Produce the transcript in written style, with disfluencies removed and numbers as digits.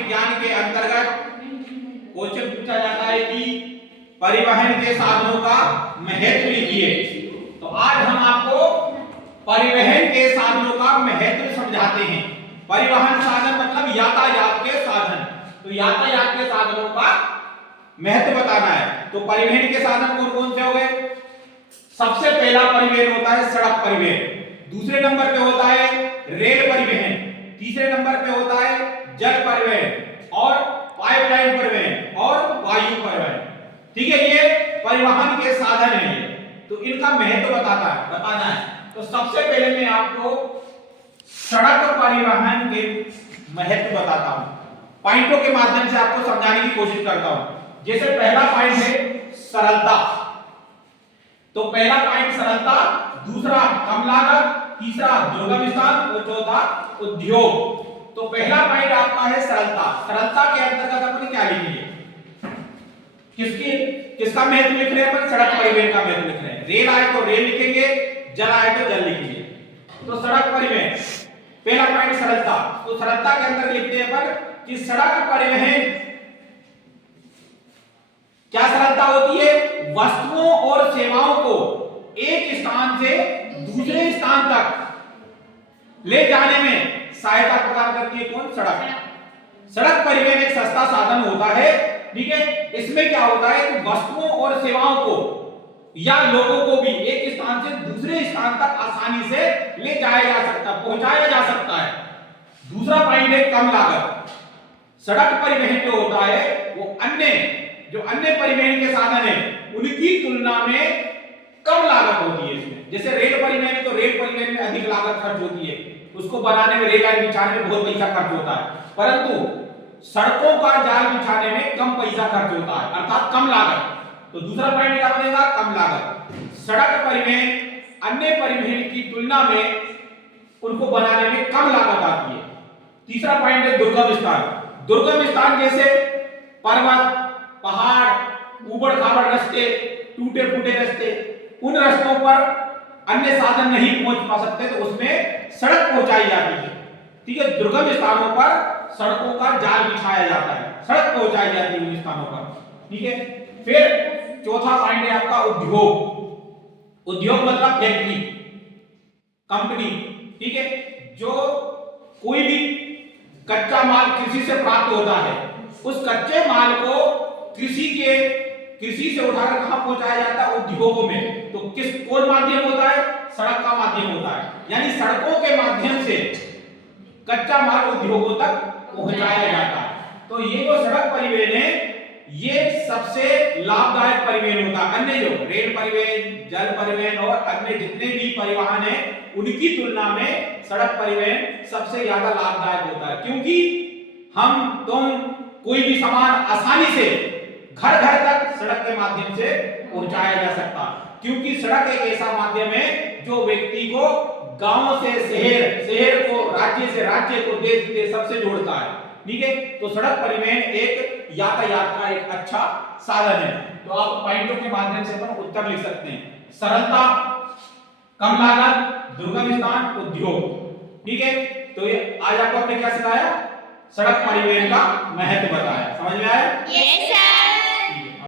विज्ञान के अंतर्गत क्वेश्चन पूछा जाता है कि परिवहन के साधनों का महत्व लिखिए। तो आज हम आपको परिवहन के साधनों का महत्व समझाते हैं। परिवहन साधन मतलब यातायात के साधन, तो यातायात के साधनों का महत्व बताना है। तो परिवहन के साधन कौन कौन से हो गए? सबसे पहला परिवहन होता है सड़क परिवहन, दूसरे नंबर पे होता है रेल परिवहन, तीसरे नंबर पे होता है जल परिवहन और पाइपलाइन परिवहन और वायु परिवहन। ठीक है, ये परिवहन के साधन है ये। तो इनका महत्व बताना है। तो सबसे पहले मैं आपको सड़क परिवहन के महत्व बताता हूं, पॉइंटों के माध्यम से आपको समझाने की कोशिश करता हूं। जैसे पहला पॉइंट है सरलता, तो पहला पॉइंट सरलता, दूसरा कम लागत, तीसरा दुर्गम स्थान और चौथा उद्योग। तो पहला पॉइंट आपका है सरलता। सरलता के अंतर्गत अपन क्या लिखेंगे? किसका महत्व लिख रहे हैं अपन? सड़क परिवहन का महत्व लिख रहे हैं। रेल आए तो रेल लिखेंगे, जल आए तो जल लिखेंगे। तो सड़क परिवहन पहला पॉइंट सरलता। तो सरलता के अंदर लिखते हैं अपन कि सड़क परिवहन क्या सरलता होती है? वस्तुओं और सेवाओं को एक स्थान से दूसरे स्थान तक ले जाने में सहायता प्रदान करती है कौन? सड़क। सड़क परिवहन एक सस्ता साधन होता है, ठीक है। इसमें क्या होता है कि वस्तुओं और सेवाओं को या लोगों को भी एक स्थान से दूसरे स्थान तक आसानी से ले जाया जा सकता, पहुंचाया जा सकता है। दूसरा पॉइंट है कम लागत। सड़क परिवहन जो होता है वो अन्य परिवहन के साधन है उनकी तुलना में कम लागत होती है इसमें। जैसे रेल परिवहन है तो रेल परिवहन में अधिक लागत खर्च होती है, उसको बनाने में, रेल लाइन बिछाने में बहुत पैसा खर्च होता है, परंतु सड़कों का जाल बिछाने में कम पैसा खर्च होता है, अर्थात कम लागत। तो दूसरा पॉइंट क्या बनेगा? कम लागत। सड़क परिवहन अन्य परिवहन की तुलना में उनको बनाने में कम लागत आती है। तीसरा पॉइंट है दुर्गम स्थान। दुर्गम स्थान जैसे पर्वत, पहाड़, ऊबड़ खाबड़ रास्ते, टूटे फूटे रास्ते, उन रास्तों पर अन्य साधन नहीं पहुंच पा सकते तो उसमें सड़क पहुंचाई जाती है, ठीक है। दुर्गम स्थानों पर सड़कों का जाल बिछाया जाता है, सड़क पहुंचाई जाती है उन स्थानों पर, ठीक है। फिर चौथा पॉइंट है आपका उद्योग। उद्योग मतलब फैक्ट्री, कंपनी, ठीक है। जो कोई भी कच्चा माल कृषि से प्राप्त होता है, उस कच्चे माल को कृषि से उठाकर कहां पहुंचाया जाता है? उद्योगों में। तो कौन माध्यम होता है? सड़क का माध्यम होता है। यानी सड़कों के माध्यम से कच्चा माल उद्योगों तक पहुंचाया जाता है। तो ये जो सड़क परिवहन है ये सबसे लाभदायक परिवहन होता है। अन्य जो रेल परिवहन, जल परिवहन और अन्य जितने भी परिवहन है उनकी तुलना में सड़क परिवहन सबसे ज्यादा लाभदायक होता है, क्योंकि हम तुम कोई भी सामान आसानी से घर घर तक सड़क के माध्यम से पहुंचाया जा सकता, क्योंकि सड़क एक ऐसा माध्यम है जो व्यक्ति को गांव से शहर, शहर को राज्य से राज्य को, देश विदेश सबसे जोड़ता है, ठीक है। तो सड़क परिवहन एक यातायात का एक अच्छा साधन है। तो आप पॉइंटों के माध्यम से अपन उत्तर लिख सकते हैं। सरलता, कम लागत, दुर्गम स्थान, उद्योग, ठीक है। तो ये आज आपको हमने क्या सिखाया? सड़क परिवहन का महत्व बताया। समझ में आया? Yes sir.